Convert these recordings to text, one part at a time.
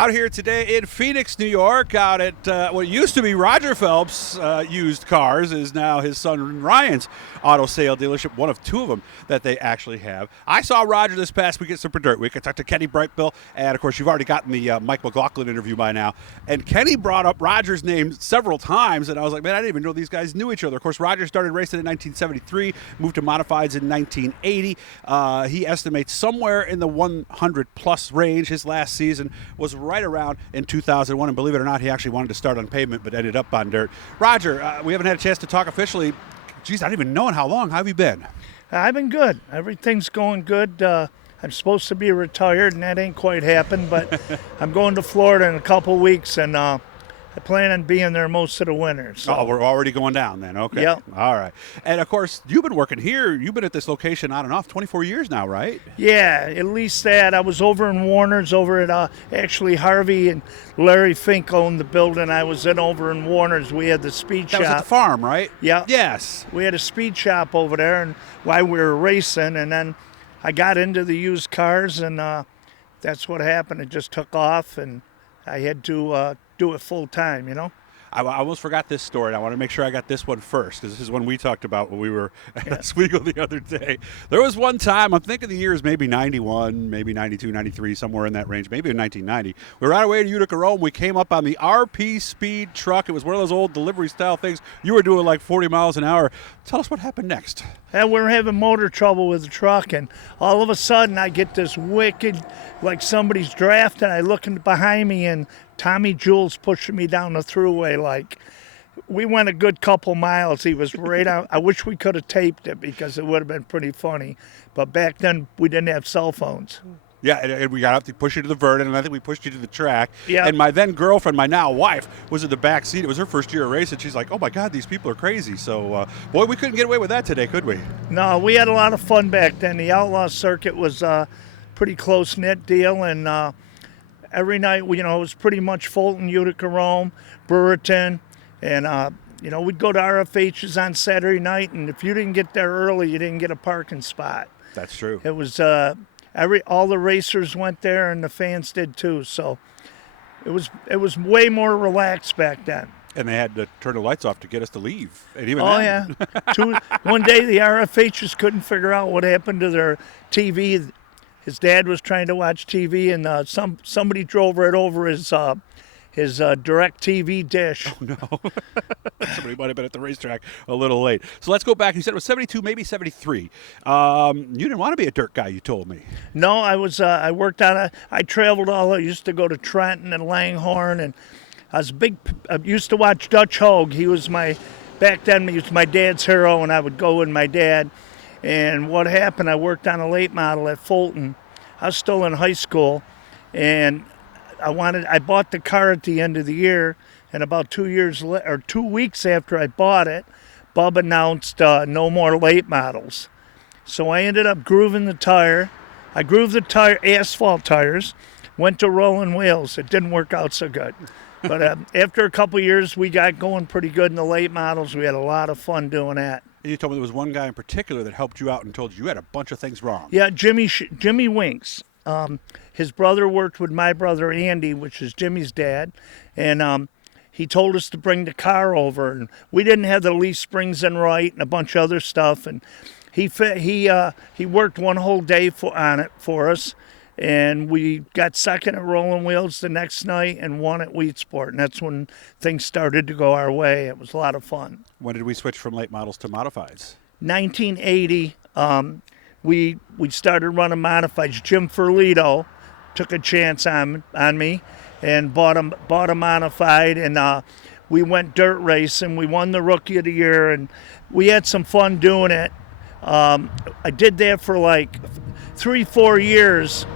Out here today in Phoenix, New York, out at what used to be Roger Phelps Used Cars, is now his son Ryan's auto sale dealership, one of two of them that they actually have. I saw Roger this past week at Super Dirt Week. I talked to Kenny Brightbill, and of course you've already gotten the Mike McLaughlin interview by now. And Kenny brought up Roger's name several times, and I was like, man, I didn't even know these guys knew each other. Of course, Roger started racing in 1973, moved to modifieds in 1980. He estimates somewhere in the 100-plus range. His last season was right around in 2001, and believe it or not, he actually wanted to start on pavement but ended up on dirt. Roger, we haven't had a chance to talk officially. Geez, I don't even know in how long. How have you been? I've been good. Everything's going good. I'm supposed to be retired, and that ain't quite happened, but I'm going to Florida in a couple weeks, and I plan on being there most of the winter. So. Oh, we're already going down then. Okay. Yep. All right. And, of course, you've been working here. You've been at this location on and off 24 years now, right? Yeah, at least that. I was over in Warner's, over at actually Harvey and Larry Fink owned the building. I was over in Warner's. We had the speed shop. That was at the farm, right? Yeah. Yes. We had a speed shop over there and while we were racing, and then I got into the used cars, and that's what happened. It just took off, and I had to do it full time, you know. I almost forgot this story, and I want to make sure I got this one first, because this is one we talked about when we were at Sweegle the other day. There was one time, I'm thinking the year is maybe 91, maybe 92, 93, somewhere in that range, maybe in 1990. We were on our way to Utica, Rome. We came up on the RP Speed truck. It was one of those old delivery-style things. You were doing like 40 miles an hour. Tell us what happened next. And we were having motor trouble with the truck, and all of a sudden I get this wicked, like somebody's drafting. I look behind me, and Tommy Jules pushing me down the thruway. Like, we went a good couple miles. He was right out. I wish we could have taped it because it would have been pretty funny. But back then, we didn't have cell phones. Yeah, and we got up to push you to the Vernon, and I think we pushed you to the track. Yeah. And my then girlfriend, my now wife, was in the back seat. It was her first year of racing. She's like, oh, my God, these people are crazy. So, boy, we couldn't get away with that today, could we? No, we had a lot of fun back then. The Outlaw circuit was a pretty close-knit deal, and every night, it was pretty much Fulton, Utica, Rome, Brewerton, and, we'd go to RFH's on Saturday night, and if you didn't get there early, you didn't get a parking spot. That's true. It was all the racers went there, and the fans did too. So it was way more relaxed back then. And they had to turn the lights off to get us to leave. And even yeah. One day the RFHs couldn't figure out what happened to their TV. His dad was trying to watch TV, and somebody drove right over his direct TV dish. Oh, no. Somebody might have been at the racetrack a little late. So let's go back. You said it was 72, maybe 73. You didn't want to be a dirt guy, you told me. No, I worked on I traveled I used to go to Trenton and Langhorne, and I used to watch Dutch Hogue. Back then he was my dad's hero, and I would go with my dad. And what happened, I worked on a late model at Fulton. I was still in high school, and I bought the car at the end of the year, and about 2 weeks after I bought it, Bub announced no more late models. So I ended up grooving the tire. I grooved the asphalt tires, went to rolling wheels. It didn't work out so good. But after a couple years, we got going pretty good in the late models. We had a lot of fun doing that. You told me there was one guy in particular that helped you out and told you had a bunch of things wrong. Yeah, Jimmy Winks. His brother worked with my brother Andy, which is Jimmy's dad, and he told us to bring the car over. And we didn't have the leaf springs in right and a bunch of other stuff. And he worked one whole day on it for us. And we got second at Rolling Wheels the next night and won at Wheat Sport. And that's when things started to go our way. It was a lot of fun. When did we switch from late models to modifieds? 1980, we started running modifieds. Jim Ferlito took a chance on me and bought a modified. And we went dirt racing. We won the Rookie of the Year. And we had some fun doing it. I did that for like 3-4 years.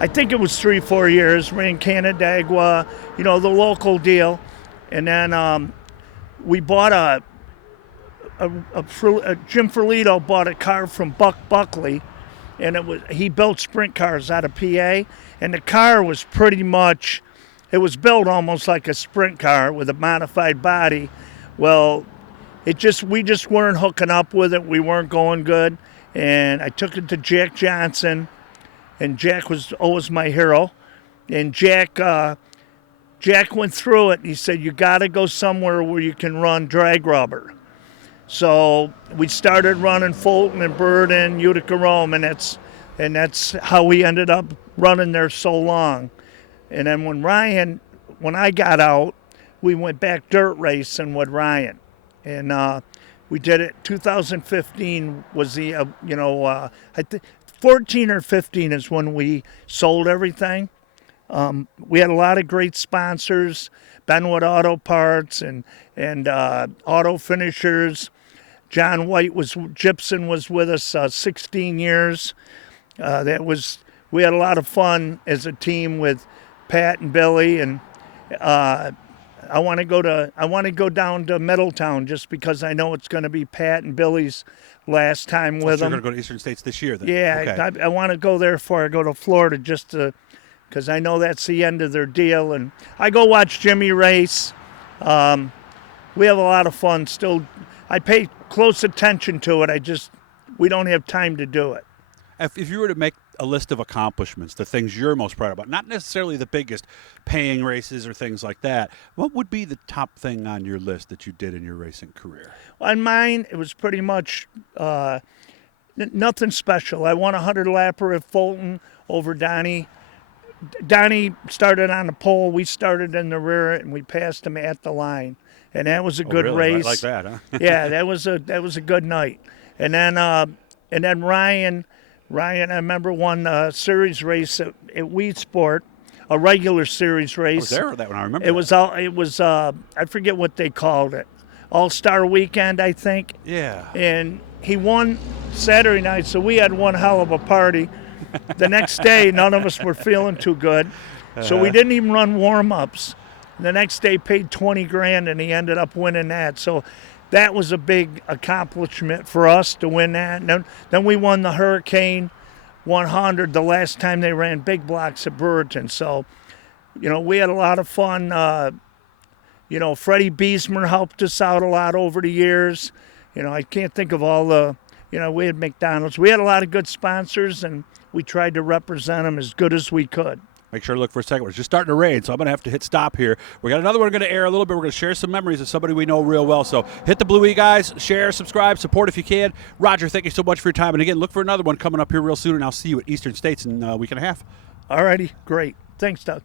I think it was 3-4 years. Ran Canandaigua, the local deal, and then we bought Jim Ferlito bought a car from Buck Buckley, and he built sprint cars out of PA, and the car was pretty much, it was built almost like a sprint car with a modified body. Well, we just weren't hooking up with it. We weren't going good, and I took it to Jack Johnson. And Jack was always my hero. And Jack went through it. He said, you got to go somewhere where you can run drag rubber. So we started running Fulton and Burden, Utica Rome, and that's how we ended up running there so long. And then when I got out, we went back dirt racing with Ryan, and we did it. 2015 was the I think 14 or 15 is when we sold everything. We had a lot of great sponsors, Benwood Auto Parts and Auto Finishers. John Gibson was with us 16 years. We had a lot of fun as a team with Pat and Billy, and I want to go down to Middletown just because I know it's going to be Pat and Billy's last time with them. You're going to go to Eastern States this year, then? Yeah, okay. I want to go there before I go to Florida just to. Because I know that's the end of their deal. And I go watch Jimmy race. We have a lot of fun still. I pay close attention to it. We don't have time to do it. If you were to make a list of accomplishments, the things you're most proud about, not necessarily the biggest paying races or things like that, what would be the top thing on your list that you did in your racing career? On mine, it was pretty much nothing special. I won a 100-lapper at Fulton over Donnie. Donnie started on the pole. We started in the rear, and we passed him at the line, and that was a good really? race. Like that, huh? Yeah, that was a good night. And then Ryan, I remember won a series race at Weed Sport, a regular series race. I was there for that one. I remember. It was I forget what they called it, All-Star Weekend, I think. Yeah. And he won Saturday night, so we had one hell of a party. The next day, none of us were feeling too good, so we didn't even run warm-ups. The next day, paid $20,000, and he ended up winning that. So that was a big accomplishment for us to win that. And then we won the Hurricane 100 the last time they ran big blocks at Brewerton. So, we had a lot of fun. Freddie Beesmer helped us out a lot over the years. I can't think of all the, we had McDonald's. We had a lot of good sponsors, and we tried to represent them as good as we could. Make sure to look for a second. It's just starting to rain, so I'm going to have to hit stop here. We got another one going to air a little bit. We're going to share some memories of somebody we know real well. So hit the Blue E guys, share, subscribe, support if you can. Roger, thank you so much for your time. And again, look for another one coming up here real soon, and I'll see you at Eastern States in a week and a half. All righty, great. Thanks, Doug.